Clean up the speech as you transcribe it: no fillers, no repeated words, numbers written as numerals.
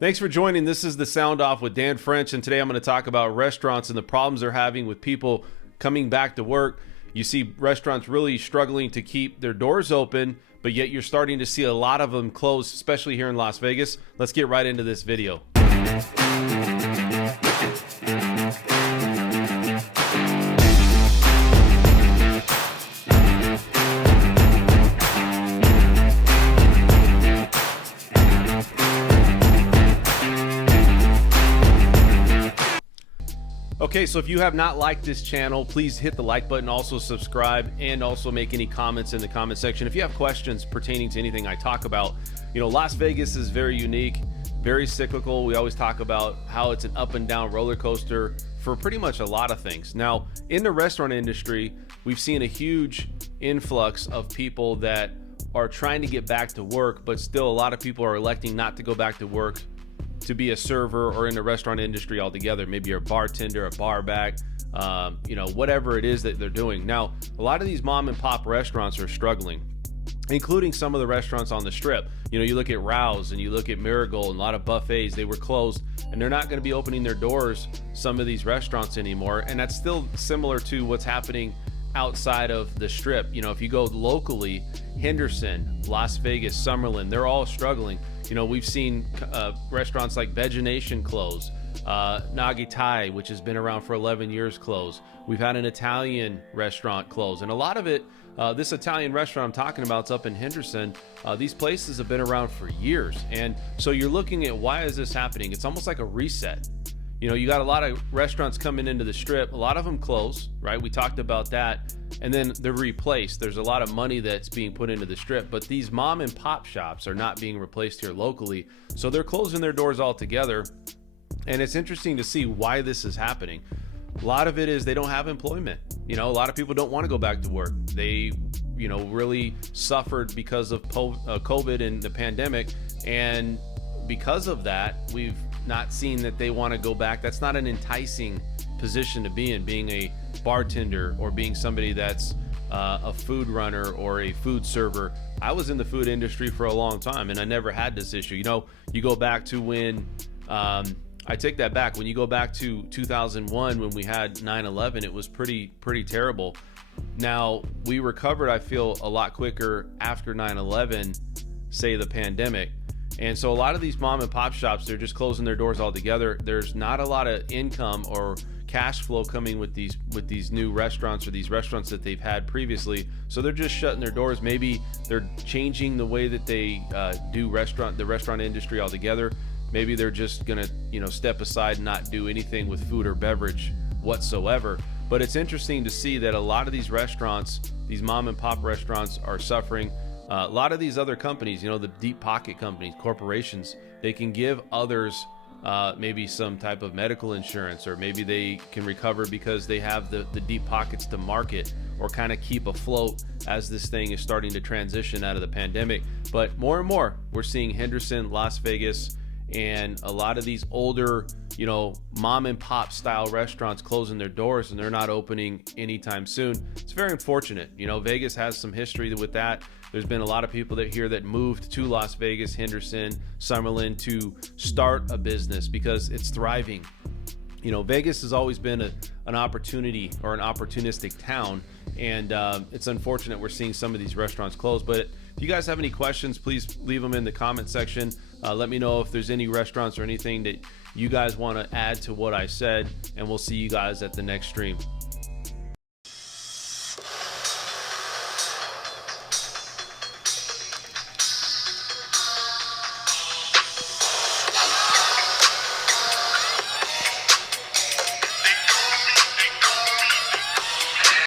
Thanks for joining. This is the Sound Off with Dan French, and today I'm going to talk about restaurants and the problems they're having with people coming back to work. You see restaurants really struggling to keep their doors open, but yet you're starting to see a lot of them close, especially here in Las Vegas. Let's get right into this video. Okay, so if you have not liked this channel, please hit the like button, also subscribe, and also make any comments in the comment section. If you have questions pertaining to anything I talk about, Las Vegas is very unique, very cyclical. We always talk about how it's an up and down roller coaster for pretty much a lot of things. Now, in the restaurant industry, we've seen a huge influx of people that are trying to get back to work, but still a lot of people are electing not to go back to work to be a server or in the restaurant industry altogether. Maybe you're a bartender, a bar back, whatever it is that they're doing. Now, a lot of these mom and pop restaurants are struggling, including some of the restaurants on the strip. You look at Rouse and you look at Marigold and a lot of buffets, they were closed and they're not going to be opening their doors, some of these restaurants anymore. And that's still similar to what's happening outside of the strip. If you go locally, Henderson, Las Vegas, Summerlin, they're all struggling. We've seen restaurants like Vegination close, Nagi Thai, which has been around for 11 years, close. We've had an Italian restaurant close, and a lot of it, this Italian restaurant I'm talking about is up in Henderson. These places have been around for years, and so you're looking at why is this happening? It's almost like a reset. You got a lot of restaurants coming into the strip. A lot of them close, right? We talked about that. And then they're replaced. There's a lot of money that's being put into the strip, but these mom and pop shops are not being replaced here locally. So they're closing their doors altogether. And it's interesting to see why this is happening. A lot of it is they don't have employment. A lot of people don't want to go back to work. They, really suffered because of COVID and the pandemic. And because of that, we've not seen that they want to go back. That's not an enticing position to be in, being a bartender or being somebody that's a food runner or a food server. I was in the food industry for a long time and I never had this issue. You go back to when I take that back. When you go back to 2001 when we had 9/11, it was pretty terrible. Now we recovered, I feel, a lot quicker after 9/11, say the pandemic. And so a lot of these mom and pop shops, they're just closing their doors altogether. There's not a lot of income or cash flow coming with these new restaurants or these restaurants that they've had previously. So they're just shutting their doors. Maybe they're changing the way that they do the restaurant industry altogether. Maybe they're just gonna step aside and not do anything with food or beverage whatsoever. But it's interesting to see that a lot of these restaurants, these mom and pop restaurants, are suffering. A lot of these other companies, the deep pocket companies, corporations, they can give others maybe some type of medical insurance, or maybe they can recover because they have the deep pockets to market or kind of keep afloat as this thing is starting to transition out of the pandemic. But more and more, we're seeing Henderson, Las Vegas, and a lot of these older, mom and pop style restaurants closing their doors, and they're not opening anytime soon. It's very unfortunate. Vegas has some history with that. There's been a lot of people that moved to Las Vegas, Henderson, Summerlin to start a business because it's thriving. Vegas has always been an opportunity or an opportunistic town, and it's unfortunate we're seeing some of these restaurants close. But if you guys have any questions, please leave them in the comment section. Let me know if there's any restaurants or anything that you guys want to add to what I said, and we'll see you guys at the next stream.